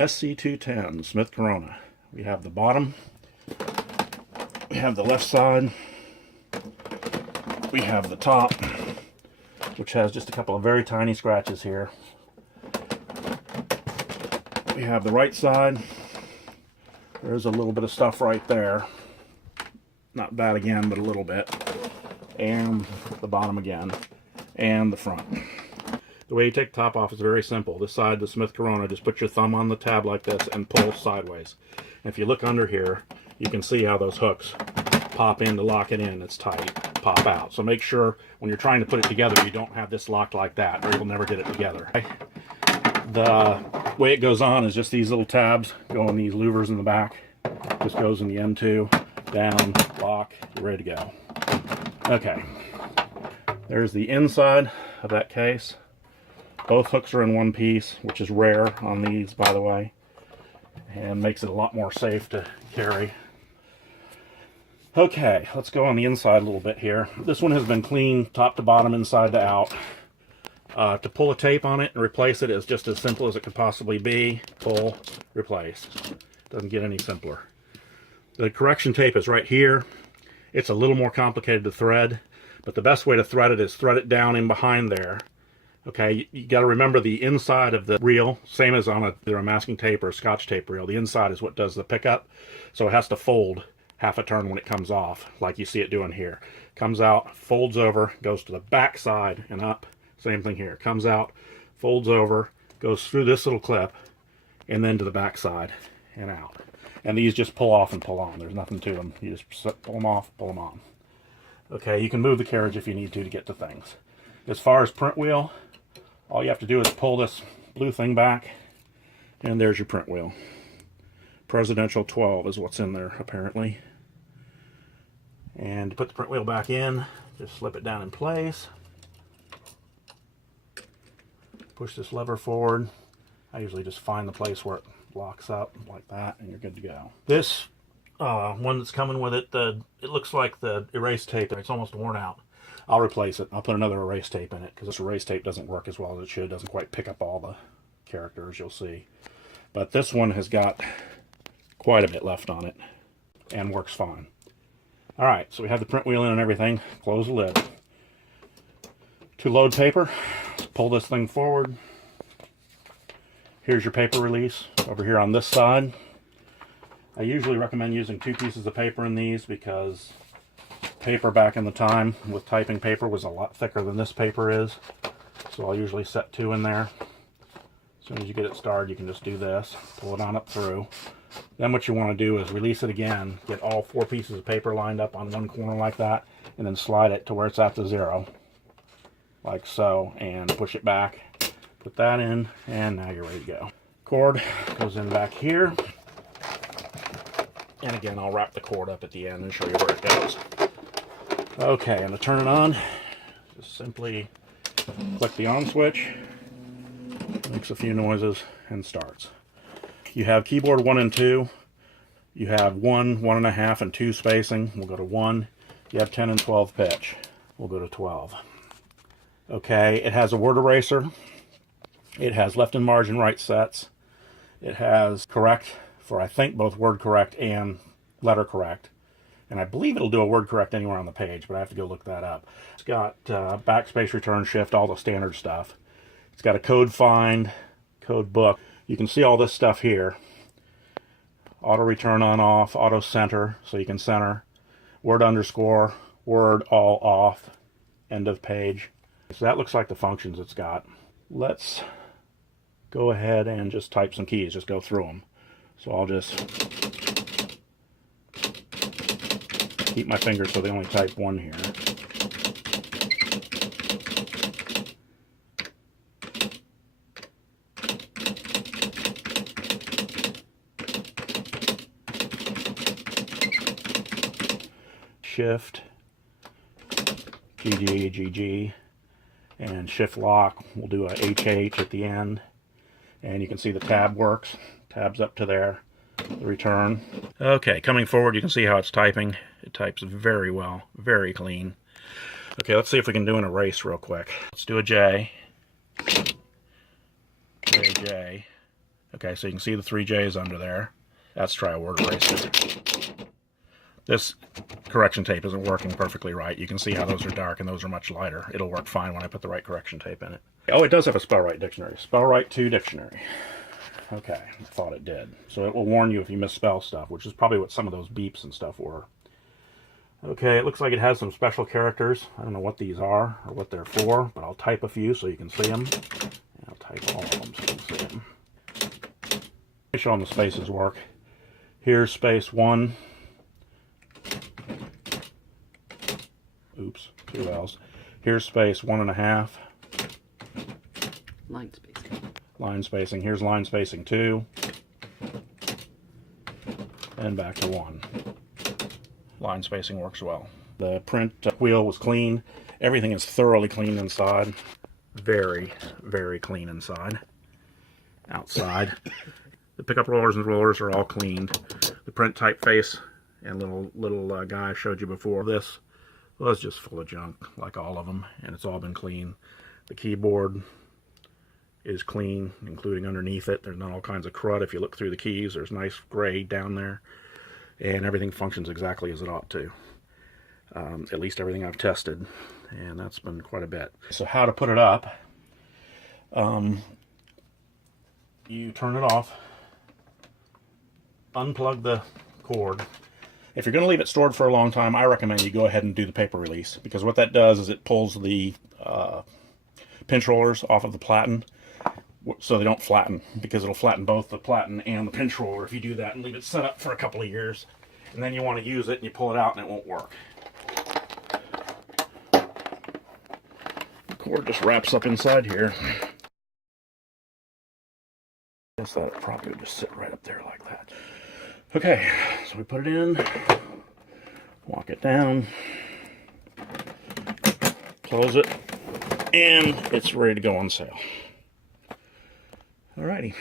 SC210 Smith Corona. We have the bottom, we have the left side, we have the top, which has just a couple of very tiny scratches here. We have the right side. There's a little bit of stuff right there. Not bad again, but a little bit. And the bottom again. And the front. The way you take the top off is very simple. This side, the Smith Corona, just put your thumb on the tab like this and pull sideways. And if you look under here, you can see how those hooks pop in to lock it in. It's tight. Pop out. So make sure when you're trying to put it together, you don't have this locked like that, or you'll never get it together. The way it goes on is just these little tabs go on these louvers in the back. Just goes in the M2, down, lock, you're ready to go. Okay, there's the inside of that case. Both hooks are in one piece, which is rare on these, by the way, and makes it a lot more safe to carry. Okay, let's go on the inside a little bit here. This one has been cleaned top to bottom, inside to out. To pull a tape on it and replace it is just as simple as it could possibly be. Pull, replace. Doesn't get any simpler. The correction tape is right here. It's a little more complicated to thread, but the best way to thread it is thread it down in behind there. Okay, you got to remember the inside of the reel, same as on either a masking tape or a Scotch tape reel. The inside is what does the pickup, so it has to fold half a turn when it comes off, like you see it doing here. Comes out, folds over, goes to the back side and up. Same thing here. Comes out, folds over, goes through this little clip, and then to the back side and out. And these just pull off and pull on. There's nothing to them. You just pull them off, pull them on. Okay, you can move the carriage if you need to get to things. As far as print wheel, all you have to do is pull this blue thing back, and there's your print wheel. Presidential 12 is what's in there, apparently. And to put the print wheel back in, just slip it down in place. Push this lever forward. I usually just find the place where it locks up like that, and you're good to go. This one that's coming with it, it looks like the erase tape. It's almost worn out. I'll replace it. I'll put another erase tape in it because this erase tape doesn't work as well as it should. It doesn't quite pick up all the characters, you'll see. But this one has got quite a bit left on it and works fine. All right, so we have the print wheel in and everything. Close the lid. To load paper, pull this thing forward. Here's your paper release over here on this side. I usually recommend using 2 pieces of paper in these because paper back in the time with typing paper was a lot thicker than this paper is. So I'll usually set 2 in there. As soon as you get it started, you can just do this, pull it on up through. Then what you want to do is release it again, get all 4 pieces of paper lined up on one corner like that, and then slide it to where it's at the 0, like so, and push it back. Put that in, and now you're ready to go. Cord goes in back here. And again, I'll wrap the cord up at the end and show you where it goes. Okay, and to turn it on, just simply click the on switch, makes a few noises, and starts. You have keyboard 1 and 2. You have 1, 1.5, and 2 spacing. We'll go to 1. You have 10 and 12 pitch. We'll go to 12. Okay, it has a word eraser. It has left and margin right sets. It has correct for, I think, both word correct and letter correct. And I believe it'll do a word correct anywhere on the page, but I have to go look that up. It's got backspace, return, shift, all the standard stuff. It's got a code find, code book. You can see all this stuff here. Auto return on off, auto center, so you can center. Word underscore, word all off, end of page. So that looks like the functions it's got. Let's go ahead and just type some keys, just go through them. So I'll just keep my fingers so they only type 1 here. Shift, GG, GG, and shift lock. We'll do a HH at the end. And you can see the tab works. Tabs up to there. The return. Okay, coming forward, you can see how it's typing. It types very well, very clean. Okay, let's see if we can do an erase real quick. Let's do a J. J, J. Okay, so you can see the 3 J's under there. That's tri-word eraser. This correction tape isn't working perfectly right. You can see how those are dark and those are much lighter. It'll work fine when I put the right correction tape in it. Oh, it does have a Spellwright dictionary. Spellwright 2 dictionary. Okay, I thought it did. So it will warn you if you misspell stuff, which is probably what some of those beeps and stuff were. Okay, it looks like it has some special characters. I don't know what these are or what they're for, but I'll type a few so you can see them. And I'll type all of them so you can see them. Let me show them the spaces work. Here's space 1. Oops, 2 L's. Here's space 1.5. Line spacing. Line spacing. Here's line spacing 2. And back to 1. Line spacing works well. The print wheel was clean. Everything is thoroughly clean inside. Very, very clean inside. Outside. The pickup rollers and rollers are all cleaned. The print typeface and little guy I showed you before this was just full of junk, like all of them, and it's all been clean. The keyboard is clean, including underneath it. There's not all kinds of crud. If you look through the keys, there's nice gray down there, and everything functions exactly as it ought to. At least everything I've tested, and that's been quite a bit. So how to put it up? You turn it off, unplug the cord. If you're going to leave it stored for a long time, I recommend you go ahead and do the paper release, because what that does is it pulls the pinch rollers off of the platen so they don't flatten, because it'll flatten both the platen and the pinch roller if you do that and leave it set up for a couple of years. And then you want to use it and you pull it out and it won't work. The cord just wraps up inside here. I guess that probably would just sit right up there like that. Okay, so we put it in, walk it down, close it, and it's ready to go on sale. Alrighty.